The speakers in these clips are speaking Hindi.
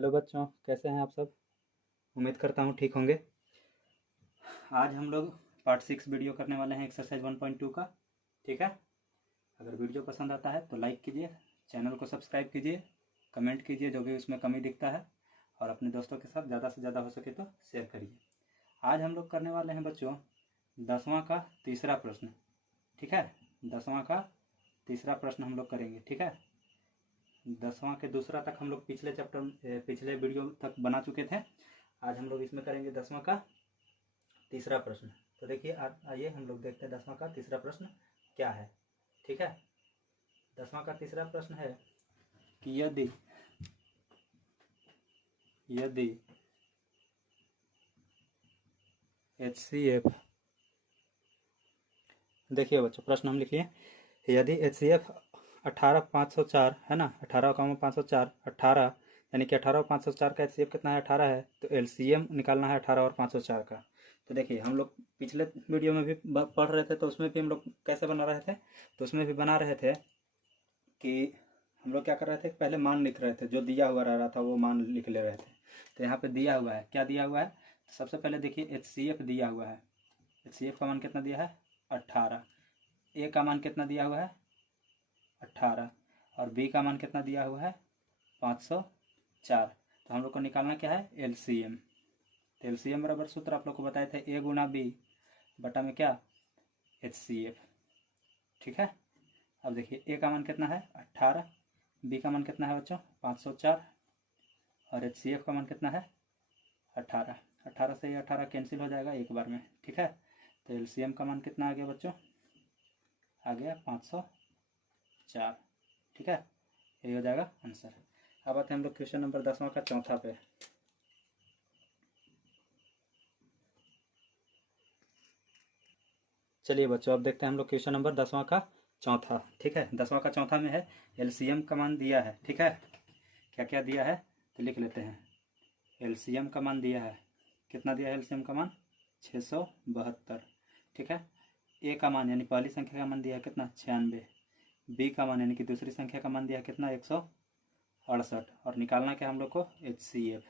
हेलो बच्चों, कैसे हैं आप सब। उम्मीद करता हूँ ठीक होंगे। आज हम लोग पार्ट 6 वीडियो करने वाले हैं एक्सरसाइज 1.2 का। ठीक है, अगर वीडियो पसंद आता है तो लाइक कीजिए, चैनल को सब्सक्राइब कीजिए, कमेंट कीजिए जो भी उसमें कमी दिखता है, और अपने दोस्तों के साथ ज़्यादा से ज़्यादा हो सके तो शेयर करिए। आज हम लोग करने वाले हैं बच्चों 10वां का तीसरा प्रश्न। ठीक है, 10वां का तीसरा प्रश्न हम लोग करेंगे। ठीक है, 10वां के दूसरा तक हम लोग पिछले वीडियो तक बना चुके थे। आज हम लोग इसमें करेंगे 10वां का तीसरा प्रश्न। तो देखिए, आइए हम लोग देखते हैं 10वां का तीसरा प्रश्न क्या है। ठीक है, 10वां का तीसरा प्रश्न है कि यदि HCF, देखिए बच्चों प्रश्न हम लिख लिए, यदि HCF 18,504 है ना, 18,504 18 यानी कि 18 और 504 का HCF कितना है, 18 है, तो LCM निकालना है 18 और 504 का। तो देखिए हम लोग पिछले वीडियो में भी पढ़ रहे थे, तो उसमें भी हम लोग कैसे बना रहे थे, तो उसमें भी बना रहे थे कि हम लोग क्या कर रहे थे, पहले मान लिख रहे थे, जो दिया हुआ रह रहा था वो मान लिख ले रहे थे। तो यहाँ पे दिया हुआ है, क्या दिया हुआ है, तो सबसे पहले देखिए HCF दिया हुआ है। HCF का मान कितना दिया है, 18। ए का मान कितना दिया हुआ है, 18, और बी का मान कितना दिया हुआ है, 504। तो हम लोग को निकालना क्या है, LCM। तो LCM बराबर सूत्र आप लोग को बताए थे, ए गुना बी बटा में क्या, HCF। ठीक है, अब देखिए ए का मान कितना है, 18, बी का मान कितना है बच्चों, 504, और HCF का मान कितना है, 18। 18 से ये 18 कैंसिल हो जाएगा एक बार में। ठीक है, तो LCM का मान कितना आ गया बच्चों, आ गया 504। ठीक है, यही हो जाएगा आंसर। अब आते हैं हम लोग क्वेश्चन नंबर 10वां का चौथा पे। चलिए बच्चों, अब देखते हैं हम लोग क्वेश्चन नंबर 10वां का चौथा। ठीक है, 10वां का चौथा में है LCM का मान दिया है। ठीक है, क्या क्या दिया है तो लिख लेते हैं। LCM का मान दिया है, कितना दिया है LCM का मान, 672। ठीक है, ए का मान यानी पहली संख्या का मान दिया है कितना, 96। बी का मान यानी कि दूसरी संख्या का मान दिया है कितना, 168, और निकालना क्या हम लोग को, HCF।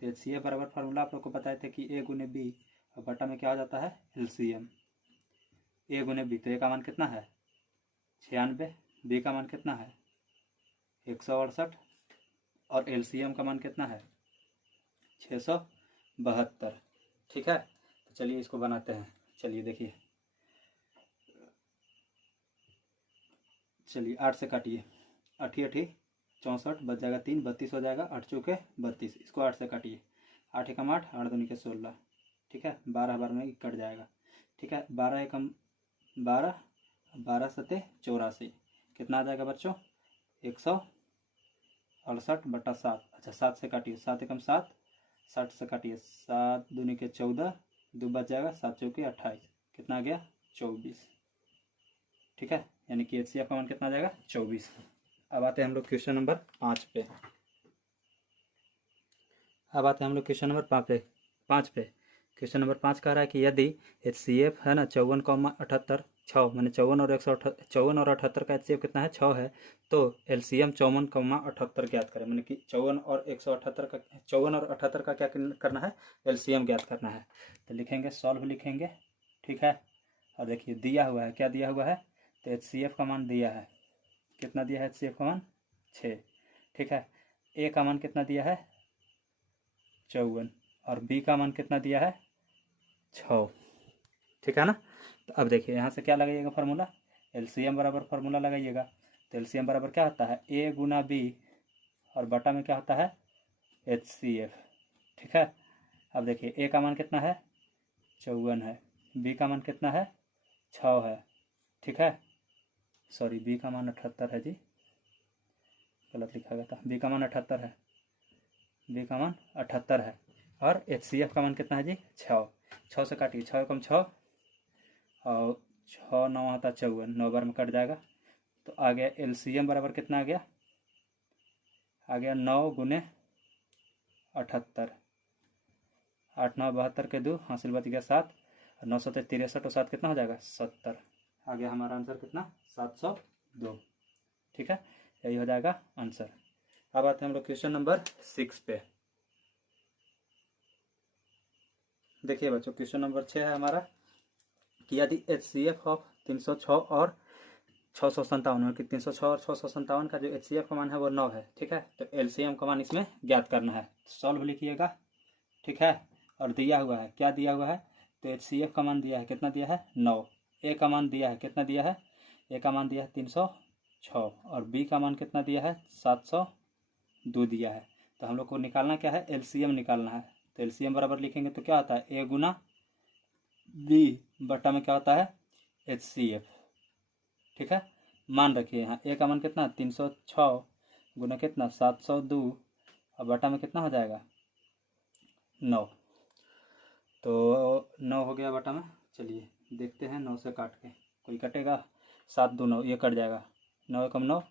तो HCF बराबर फार्मूला आप लोग को बताए थे कि ए गुने बी और बटा में क्या हो जाता है, LCM। ए गुने बी, तो ए का मान कितना है, 96, बी का मान कितना है, 168, और LCM का मान कितना है, 672। ठीक है, तो चलिए इसको बनाते हैं। चलिए देखिए, चलिए 8 से काटिए, 8 8 64, बच जाएगा 3, 32 हो जाएगा, 8 चौके 32, इसको 8 से काटिए, 8 एकम 8, 8 दूनी के 16। ठीक है, 12 बार में कट जाएगा। ठीक है, 12 एकम 12, 12 सते 84, कितना आ जाएगा बच्चों, 168 बटा 7। अच्छा 7 से काटिए, 7 एकम 7, 60 से काटिए, 7 दूनी के 14, 2 बच जाएगा, 7 चौके 28, कितना आ गया, 24। ठीक है, यानी कि HCF का मान कितना आ जाएगा, 24। अब आते हैं हम लोग क्वेश्चन नंबर 5 पे। अब आते हैं हम लोग क्वेश्चन नंबर 5 पे। क्वेश्चन नंबर 5 कह रहा है कि यदि HCF है ना 54,78 6, मैंने 54 और 78 का HCF कितना है, 6 है, तो LCM 54,78 ज्ञात करें। मैंने कि 54 और 78 का क्या करना है, LCM ज्ञात करना है। तो लिखेंगे, सॉल्व लिखेंगे। ठीक है, और देखिए दिया हुआ है, क्या दिया हुआ है, तो HCF का मान दिया है, कितना दिया है HCF का मान, 6। ठीक है, ए का मान कितना दिया है, 54, और बी का मान कितना दिया है, 6। ठीक है ना, तो अब देखिए यहाँ से क्या लगाइएगा फार्मूला, LCM बराबर फार्मूला लगाइएगा। तो LCM बराबर क्या होता है, ए गुना बी और बटा में क्या होता है, HCF। ठीक है, अब देखिए ए का मान कितना है, 54 है, बी का मान कितना है, 6 है। ठीक है, सॉरी बी का मान 78 है जी, गलत लिखा गया था, बी का मान 78 है, बी का मान 78 है, और HCF का मान कितना है जी, 6। 6 से काटिए, 6 कम 6, और 6 9 आता 54, 9 बार में कट जाएगा, तो आ गया LCM बराबर कितना आ गया, 9 गुने 78, 8 9 72 के 2 हासिल बच गया 7, और 9 7 63 और 7 कितना हो जाएगा, 70। आ गया हमारा आंसर कितना, 702। ठीक है, यही हो जाएगा आंसर। अब आते हैं हम लोग क्वेश्चन नंबर 6 पे। देखिए बच्चों, क्वेश्चन नंबर 6 है हमारा कि यदि HCF ऑफ 306 और 657 कि 306 और 657 का जो HCF का मान है वो 9 है। ठीक है, तो LCM का मान इसमें ज्ञात करना है। सॉल्व लिखिएगा। ठीक है, और दिया हुआ है, क्या दिया हुआ है, तो HCF का मान दिया है, कितना दिया है, 9। A का मान दिया है, कितना दिया है, A का मान दिया है 306 और B का मान कितना दिया है, 702 दिया है। तो हम लोग को निकालना क्या है, LCM निकालना है। तो LCM बराबर लिखेंगे तो क्या होता है, A गुना B बटा में क्या होता है, HCF। ठीक है, मान रखिए यहाँ A का मान कितना, 306 गुना कितना, 702 और बटा में कितना हो जाएगा, 9। तो 9 हो गया बटा में। चलिए देखते हैं 9 से काट के कोई कटेगा, 7 2 9, ये कट जाएगा, 9 कम 9,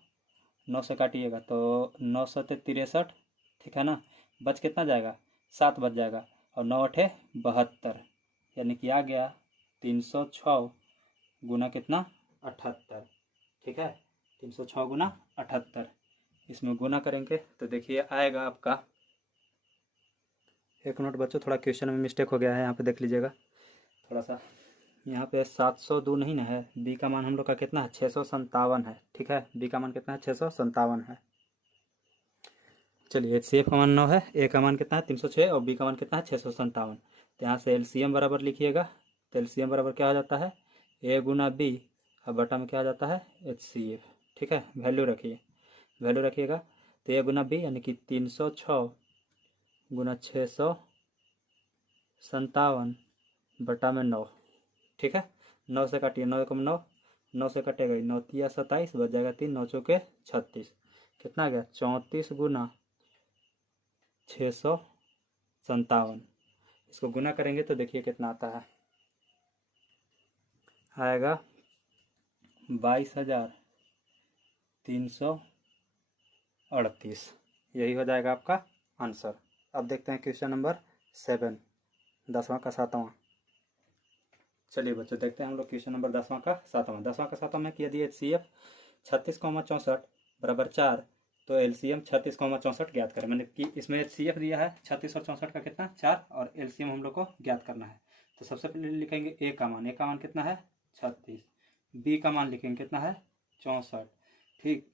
9 से काटिएगा तो 9 7 63। ठीक है ना, बच कितना जाएगा, 7 बच जाएगा और 9 8 72, यानी कि आ गया 306 गुना कितना, 78। ठीक है, 306 गुना 78, इसमें गुना करेंगे तो देखिए आएगा आपका, एक मिनट बच्चों, थोड़ा क्वेश्चन में मिस्टेक हो गया है, यहाँ पे देख लीजिएगा थोड़ा सा। यहाँ पे 702 नहीं ना है, बी का मान हम लोग का कितना है, 657 है। ठीक है, बी का मान कितना है, 657 है। चलिए HCF का मान 9 है, ए का मान कितना है 306 और बी का मान कितना है 657। तो यहाँ से LCM बराबर लिखिएगा। तो LCM बराबर क्या हो जाता है, ए गुना बी और बटा में क्या हो जाता है, HCF। ठीक है, वैल्यू रखिए, वैल्यू रखिएगा। तो ए गुना बी यानी कि 306 गुना 657 बटा में 9। ठीक है, 9 से काटिए, 9 एकम 9, 9 से कटेगा 9 तिया 27, बच जाएगा 3, 9 चौके 36, कितना आ गया 34 गुना 657। इसको गुना करेंगे तो देखिए कितना आता है, आएगा 22,338। यही हो जाएगा आपका आंसर। अब देखते हैं क्वेश्चन नंबर 7, 10वां का 7वां। चलिए बच्चों देखते हैं हम लोग क्वेश्चन नंबर 10वां का 7वां। 10वां का 7वां में कि यदि HCF 36,64 बराबर 4 तो LCM 36,64 ज्ञात करें। मैंने कि इसमें HCF दिया है 36 और 64 का कितना 4 और LCM हम लोग को ज्ञात करना है। तो सबसे पहले लिखेंगे A का मान, A का मान कितना है 36, B का मान लिखेंगे कितना है 64। ठीक,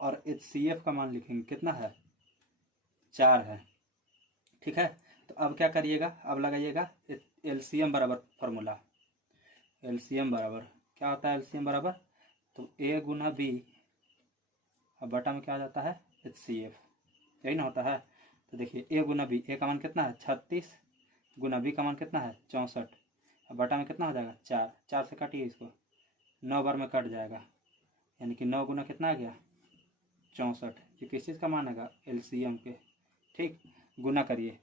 और HCF का मान लिखेंगे कितना है 4 है। ठीक है, तो अब क्या करिएगा, अब लगाइएगा LCM बराबर फॉर्मूला। LCM बराबर क्या होता है, LCM बराबर तो A गुना B और बटा में क्या आ जाता है HCF, यही ना होता है। तो देखिए A गुना B, A का मान कितना है 36 गुना B का मान कितना है 64 और बटा में कितना हो जाएगा 4, 4 से काटिए इसको, 9 बार में कट जाएगा, यानी कि 9 गुना कितना आ गया 64। ये किस चीज़ का मान है, LCM के। ठीक, गुना करिए,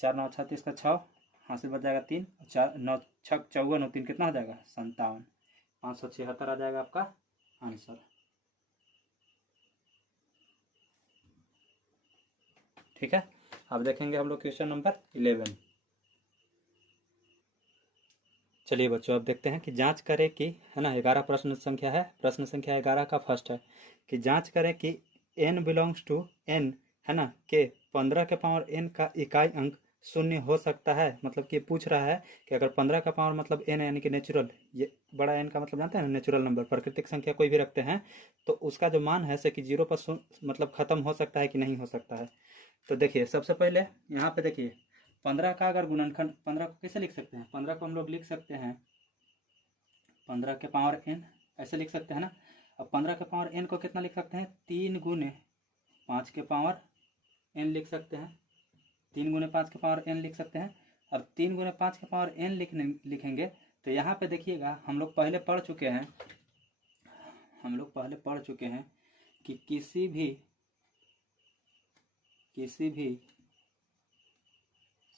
4 9 36 का 6, हाथ से बच जाएगा 3, 4 9 6 54 और 3 कितना हो जाएगा 57, 576 आ जाएगा आपका आंसर। ठीक है, अब देखेंगे हम लोग क्वेश्चन नंबर 11। चलिए बच्चों अब देखते हैं कि जांच करें कि, है ना, 11 प्रश्न संख्या है, प्रश्न संख्या 11 का फर्स्ट है कि जांच करें कि n बिलोंग्स टू n, है ना, के 15 के पावर n का इकाई अंक शून्य हो सकता है। मतलब कि पूछ रहा है कि अगर 15 का पावर मतलब n यानी कि नेचुरल, ये बड़ा n का मतलब जानते हैं ना, नेचुरल नंबर, प्राकृतिक संख्या कोई भी रखते हैं तो उसका जो मान है से कि 0 पर मतलब खत्म हो सकता है कि नहीं हो सकता है। तो देखिए सबसे पहले यहाँ पे देखिए 15 का अगर गुणनखंड, 15 को कैसे लिख सकते हैं, 15 को हम लोग लिख सकते हैं 15 के पावर n, ऐसे लिख सकते हैं ना। अब 15 के पावर n को कितना लिख सकते हैं, 3 गुने 5 के पावर n लिख सकते हैं, 3 गुने 5 के पावर n लिख सकते हैं। अब 3 गुने 5 के पावर n लिखेंगे तो यहाँ पे देखिएगा हम लोग पहले पढ़ चुके हैं, हम लोग पहले पढ़ चुके हैं कि किसी भी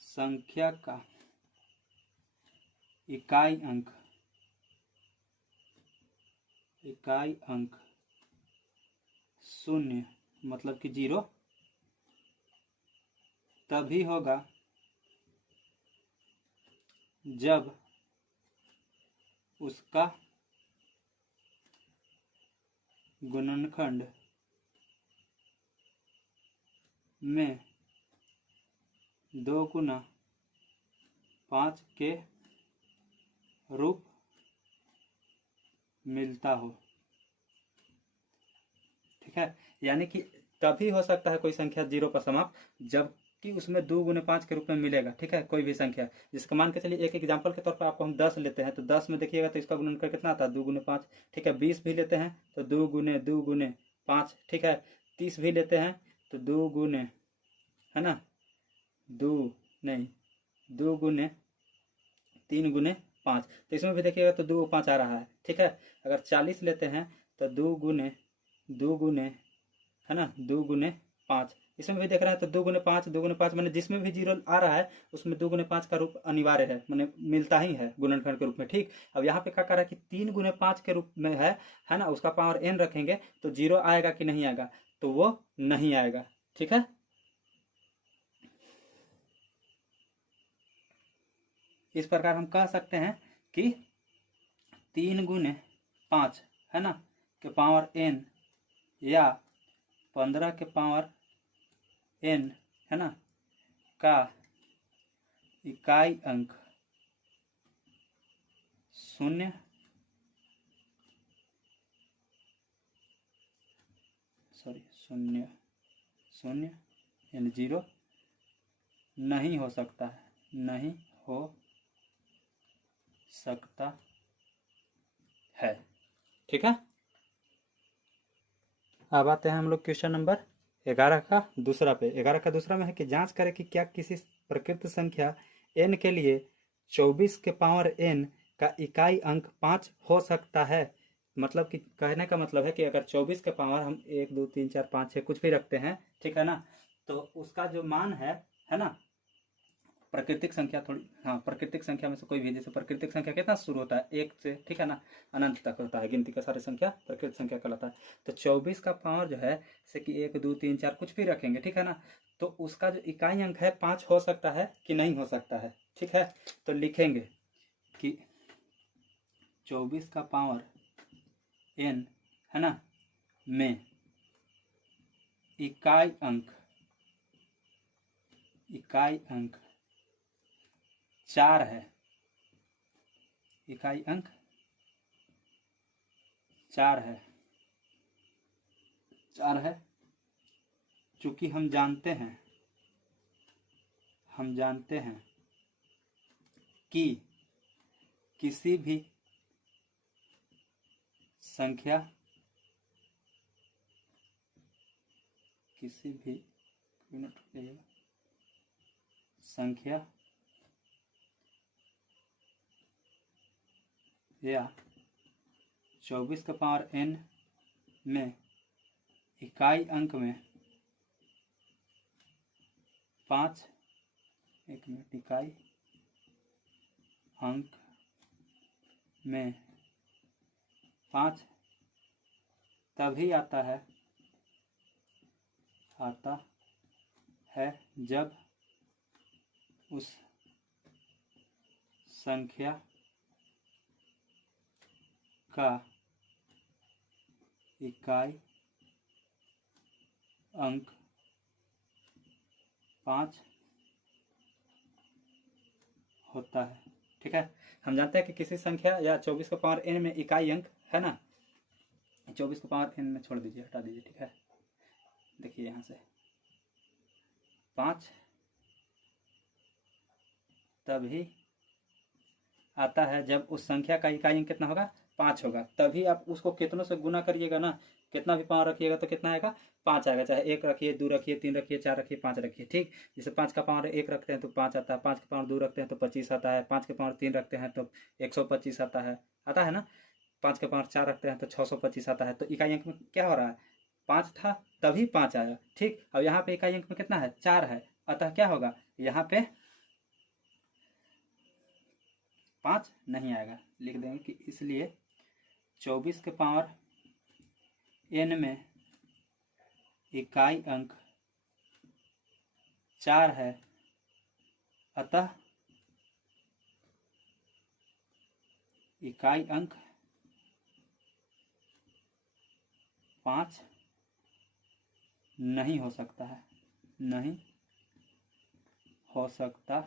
संख्या का इकाई अंक शून्य मतलब कि 0 तभी होगा जब उसका गुणनखंड में 2 गुना 5 के रूप मिलता हो। ठीक है, यानी कि तभी हो सकता है कोई संख्या 0 पर समाप्त जबकि उसमें 2 गुने 5 के रूप में मिलेगा। ठीक है, कोई भी संख्या जिसका मान के चलिए एक एग्जाम्पल के तौर पर आपको हम 10 लेते हैं तो 10 में देखिएगा तो इसका गुणनखंड कितना आता है 2 गुने 5। ठीक है, 20 भी लेते हैं तो 2 गुने 5। ठीक है, 30 भी लेते हैं तो 2 गुने, है ना, 2 गुने 3 गुने 5। तो इसमें भी देखिएगा तो 2 5 आ रहा है। ठीक है, अगर 40 लेते हैं तो 2 गुने, है ना, 2 गुने 5। इसमें भी देख रहे हैं तो 2 गुने 5 मैंने जिसमें भी 0 आ रहा है उसमें 2 गुने 5 का रूप अनिवार्य है, मैंने मिलता ही है गुणनखंड के रूप में। ठीक, अब यहाँ पे क्या कर रहा है कि 3 गुने 5 के रूप में है ना, उसका पावर n रखेंगे तो 0 आएगा कि नहीं आएगा, तो वो नहीं आएगा। ठीक है, इस प्रकार हम कह सकते हैं कि 3 गुने 5, है ना, के पावर n या 15 के पावर n, है ना, का इकाई अंक 0 यानी 0 नहीं हो सकता है, नहीं हो सकता है। ठीक है, अब आते हैं हम लोग क्वेश्चन नंबर 11 का दूसरा पे। 11 का दूसरा में है कि जांच करें कि क्या किसी प्रकृत संख्या n के लिए 24 के पावर n का इकाई अंक 5 हो सकता है। मतलब कि कहने का मतलब है कि अगर 24 के पावर हम 1 2 3 4 5 6 कुछ भी रखते हैं, ठीक है ना, तो उसका जो मान है ना, प्राकृतिक संख्या थोड़ी, हाँ, प्राकृतिक संख्या में से कोई भी, जैसे प्राकृतिक संख्या कितना शुरू होता है 1 से, ठीक है ना, अनंत तक होता है, गिनती का सारे संख्या प्राकृतिक संख्या कहलाता है। तो 24 का पावर जो है जैसे कि 1 2 3 4 कुछ भी रखेंगे, ठीक है ना, तो उसका जो इकाई अंक है 5 हो सकता है कि नहीं हो सकता है। ठीक है, तो लिखेंगे कि 24 का पावर n, है ना, में इकाई अंक 4 है, इकाई अंक 4 है, चूंकि हम जानते हैं कि किसी भी संख्या या 24 का पावर n में इकाई अंक में 5, इकाई अंक में 5 तभी आता है जब उस संख्या का इकाई अंक 5 होता है। ठीक है, हम जानते हैं कि किसी संख्या या 24 का पावर n में इकाई अंक, है ना, 24 का पावर n में छोड़ दीजिए, हटा दीजिए। ठीक है, देखिए यहाँ से 5 तभी आता है जब उस संख्या का इकाई अंक कितना होगा, 5 होगा। तभी आप उसको कितनों से गुना करिएगा ना, कितना भी पावर रखिएगा तो कितना आएगा, 5 आएगा। चाहे 1 रखिए, 2 रखिए, 3 रखिए, 4 रखिए, 5 रखिए। ठीक, जैसे 5 का पावर 1 रखते हैं तो 5 आता है, 5 का पावर 2 रखते हैं तो 25 आता है, 5 के पावर 3 रखते हैं तो 125 आता है ना, 5 के पावर 4 रखते हैं तो 625 आता है। तो इकाई अंक में क्या हो रहा है, 5 था तभी 5 आया। ठीक, अब यहाँ पे इकाई अंक में कितना है, 4 है, अतः क्या होगा, यहाँ पे 5 नहीं आएगा। लिख देंगे कि इसलिए 24 के पावर n में इकाई अंक 4 है, अतः इकाई अंक 5 नहीं हो सकता है, नहीं हो सकता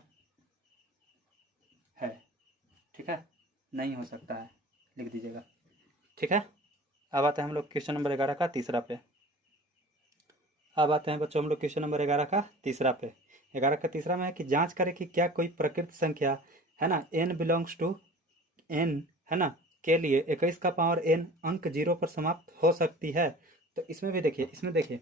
है। ठीक है, नहीं हो सकता है लिख दीजिएगा। ठीक है, अब आते हैं हम लोग क्वेश्चन नंबर 11 का तीसरा पे। अब आते हैं बच्चों हम लोग क्वेश्चन नंबर 11 का तीसरा पे। 11 का तीसरा में है कि जांच करें कि क्या कोई प्रकृत संख्या है ना n बिलोंग्स टू n है ना के लिए 21 का पावर n अंक 0 पर समाप्त हो सकती है। तो इसमें भी देखिए, इसमें देखिए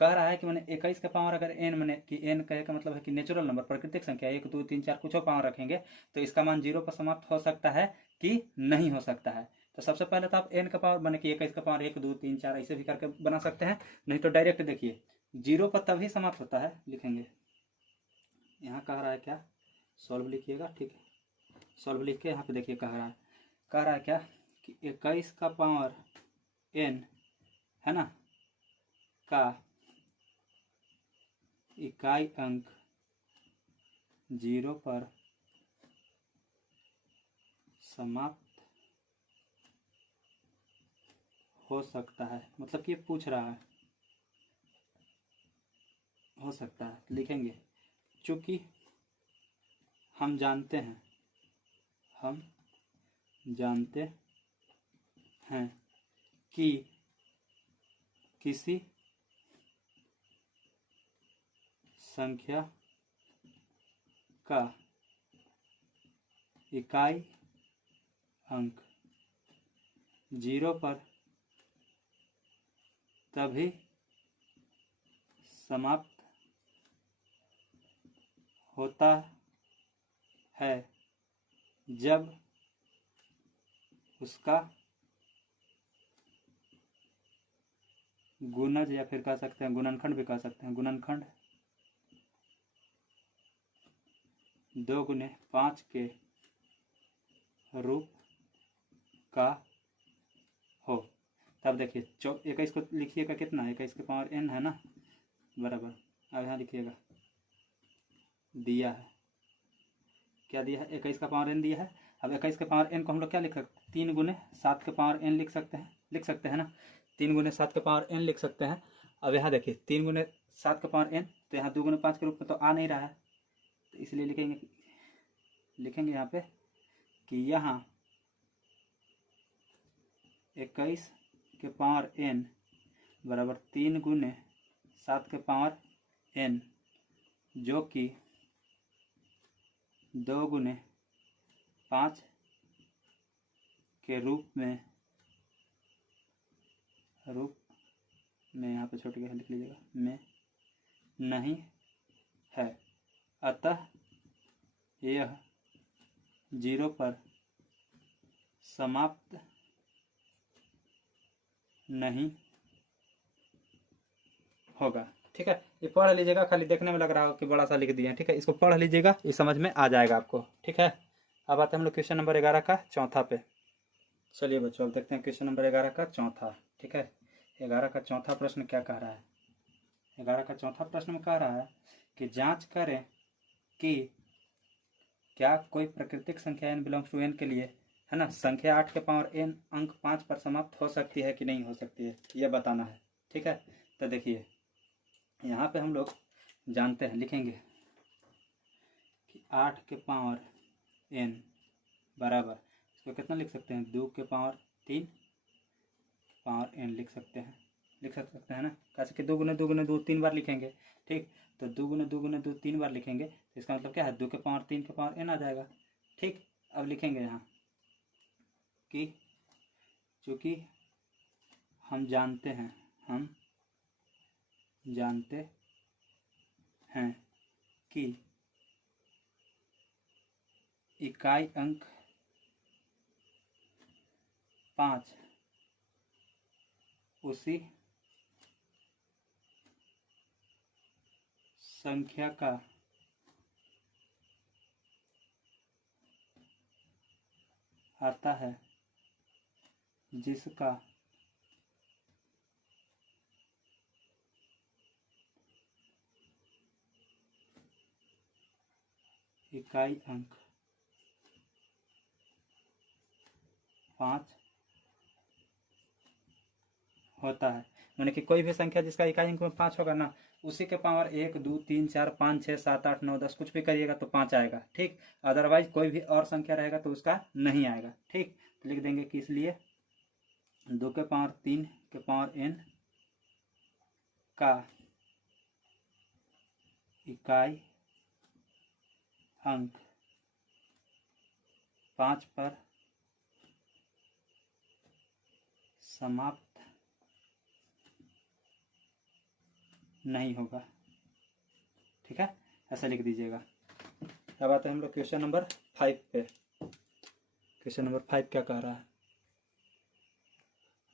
कह रहा है कि मैंने 21 का पावर अगर n मैंने कि n कहे का मतलब है कि नेचुरल नंबर प्राकृतिक संख्या 1 2 3 4 कुछ पावर रखेंगे तो इसका मान 0 पर समाप्त हो सकता है कि नहीं हो सकता है। तो सबसे पहले तो आप n का पावर बने कि 21 का पावर 1 2 3 4 ऐसे भी करके बना सकते हैं, नहीं तो डायरेक्ट देखिए 0 पर तभी समाप्त होता है। लिखेंगे यहाँ कह रहा है क्या, सॉल्व लिखिएगा। ठीक है, सॉल्व लिख के यहाँ पे देखिए कह रहा है क्या कि 21 का पावर n है ना का इकाई अंक 0 पर समाप्त हो सकता है, मतलब कि ये पूछ रहा है हो सकता है। लिखेंगे चूंकि हम जानते हैं कि किसी संख्या का इकाई अंक 0 पर तभी समाप्त होता है जब उसका गुणज या फिर कह सकते हैं गुणनखंड भी कह सकते हैं, गुणनखंड 2 गुने 5 के रूप का हो। तब देखिए 21 को लिखिएगा कितना है, 21 के पावर n है ना बराबर। अब यहाँ लिखिएगा दिया है, क्या दिया है, 21 का पावर n दिया है। अब 21 के पावर n को हम लोग क्या लिख सकते हैं, 3 गुने 7 के पावर n लिख सकते हैं ना, 3 गुने 7 के पावर n लिख सकते हैं। अब यहाँ देखिए 3 गुने 7 के पावर n, तो यहाँ 2 गुने 5 के रूप में तो आ नहीं रहा है, तो इसलिए लिखेंगे यहाँ पे कि यहाँ 21 के पावर n बराबर 3 गुने 7 के पावर n, जो कि 2 गुने 5 के रूप में यहाँ पे छोड़ के लिख लीजिएगा में नहीं है। अतः यह 0 पर समाप्त नहीं होगा। ठीक है, ये पढ़ लीजिएगा, खाली देखने में लग रहा हो कि बड़ा सा लिख दिया है। ठीक है, इसको पढ़ लीजिएगा, ये समझ में आ जाएगा आपको। ठीक है, अब आते हैं हम लोग क्वेश्चन नंबर 11 का चौथा पे। चलिए बच्चों अब देखते हैं क्वेश्चन नंबर 11 का चौथा। ठीक है, 11 का चौथा प्रश्न क्या कह रहा है। 11 का चौथा प्रश्न में कह रहा है कि जांच करें कि क्या कोई प्राकृतिक संख्या n बिलोंग्स टू n के लिए है ना संख्या 8 के पावर n अंक 5 पर समाप्त हो सकती है कि नहीं हो सकती है, यह बताना है। ठीक है, तो देखिए यहाँ पे हम लोग जानते हैं, लिखेंगे कि 8 के पावर n बराबर, इसको कितना लिख सकते हैं, 2 के पावर 3 पावर n लिख सकते हैं ना, कैसे कि 2 गुने 2 गुने 2 3 बार लिखेंगे। ठीक, तो 2 गुने 2 गुने 2 3 बार लिखेंगे, तो इसका मतलब क्या है, 2 के पावर 3 के पावर n आ जाएगा। ठीक, अब लिखेंगे यहाँ कि चूँकि हम जानते हैं कि इकाई अंक 5 उसी संख्या का आता है जिसका इकाई अंक 5 होता है। यानी कि कोई भी संख्या जिसका इकाई अंक में 5 होगा ना, उसी के पावर 1 2 3 4 5 6 7 8 9 10 कुछ भी करिएगा तो 5 आएगा। ठीक, अदरवाइज कोई भी और संख्या रहेगा तो उसका नहीं आएगा। ठीक, तो लिख देंगे कि इसलिए 2 के पावर 3 के पावर n का इकाई अंक 5 पर समाप्त नहीं होगा। ठीक है, ऐसा लिख दीजिएगा। अब आते हैं हम लोग क्वेश्चन नंबर 5 पे। क्वेश्चन नंबर 5 क्या कह रहा है,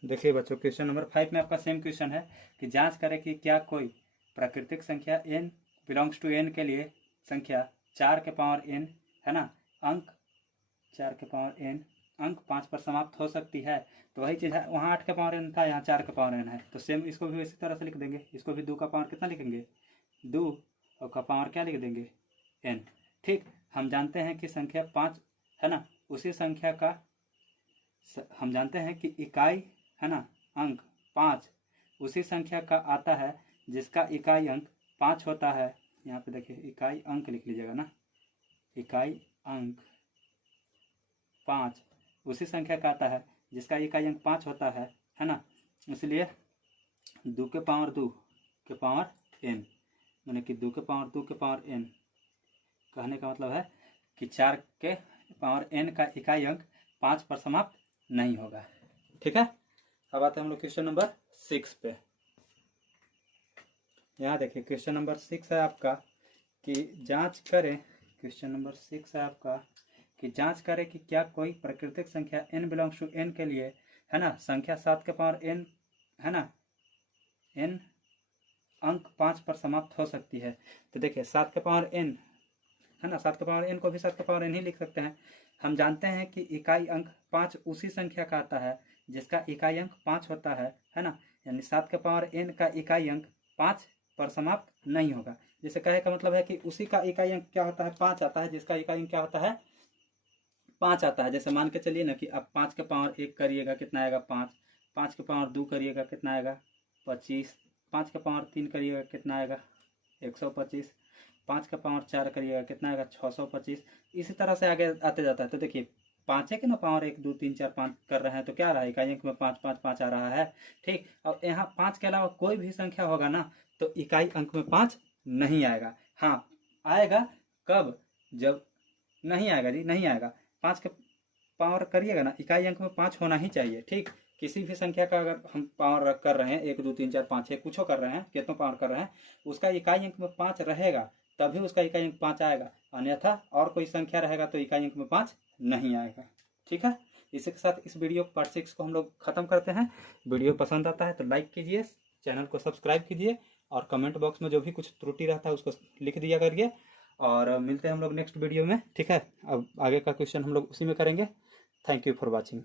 देखिए बच्चों, क्वेश्चन नंबर 5 में आपका सेम क्वेश्चन है कि जांच करें कि क्या कोई प्राकृतिक संख्या n बिलोंग्स टू n के लिए संख्या 4 के पावर n है ना, अंक 4 के पावर n अंक 5 पर समाप्त हो सकती है। तो वही चीज़ है, वहाँ 8 के पावर n था, यहाँ 4 के पावर n है, तो सेम इसको भी इसी तरह से लिख देंगे। इसको भी 2 का पावर कितना लिखेंगे, 2 और का पावर क्या लिख देंगे, n। ठीक, हम जानते हैं कि संख्या 5 है ना, उसी संख्या का हम जानते हैं कि इकाई है ना अंक 5 उसी संख्या का आता है जिसका इकाई अंक 5 होता है। यहाँ पे देखिए इकाई अंक लिख लीजिएगा ना, इकाई अंक 5 उसी संख्या का आता है जिसका इकाई अंक 5 होता है ना। इसलिए 2 के पावर 2 के पावर n, यानी कि 2 के पावर 2 के पावर n कहने का मतलब है कि 4 के पावर n का इकाई अंक 5 पर समाप्त नहीं होगा। ठीक है, अब आते हैं हम लोग क्वेश्चन नंबर 6 पे। यहाँ देखिए क्वेश्चन नंबर 6 है आपका कि जांच करें, क्वेश्चन नंबर 6 है आपका कि जांच करें कि क्या कोई प्राकृतिक संख्या n बिलोंग्स टू n के लिए है ना संख्या 7 के पावर n है ना n अंक 5 पर समाप्त हो सकती है। तो देखिए 7 के पावर n है ना, 7 के पावर n को भी 7 के पावर n ही लिख सकते हैं। हम जानते हैं कि इकाई अंक 5 उसी संख्या का आता है जिसका इकाई अंक 5 होता है ना, यानी 7 के पावर n का इकाई अंक 5 पर समाप्त नहीं होगा। जैसे कहे का मतलब है कि उसी का इकाई अंक क्या होता है, 5 आता है, जिसका इकाई अंक क्या होता है, 5 आता है। जैसे मान के चलिए ना कि अब 5 के पावर 1 करिएगा कितना आएगा 5, 5 के पावर 2 करिएगा कितना आएगा 25, 5 के पावर 3 करिएगा कितना आएगा 125, 5 के पावर 4 करिएगा कितना आएगा 625। इसी तरह से आगे आते जाता है। तो देखिए 5 है कि ना पावर 1 2 3 4 5 कर रहे हैं तो क्या आ रहा है, इकाई अंक में 5 5 5 आ रहा है। ठीक, अब यहाँ 5 के अलावा कोई भी संख्या होगा ना तो इकाई अंक में 5 नहीं आएगा। हाँ आएगा कब, जब नहीं आएगा जी, नहीं आएगा। 5 के पावर करिएगा ना, इकाई अंक में 5 होना ही चाहिए। ठीक, किसी भी संख्या का अगर हम पावर कर रहे हैं 1 2 3 4 5 6 कुछ कर रहे हैं, कितना पावर कर रहे हैं, उसका इकाई अंक में 5 रहेगा तभी उसका इकाई अंक 5 आएगा, अन्यथा और कोई संख्या रहेगा तो इकाई अंक में 5 नहीं आएगा। ठीक है, इसी के साथ इस वीडियो पार्ट 6 को हम लोग खत्म करते हैं। वीडियो पसंद आता है तो लाइक कीजिए, चैनल को सब्सक्राइब कीजिए और कमेंट बॉक्स में जो भी कुछ त्रुटि रहता है उसको लिख दिया करिए। और मिलते हैं हम लोग नेक्स्ट वीडियो में। ठीक है, अब आगे का क्वेश्चन हम लोग उसी में करेंगे। Thank you for watching.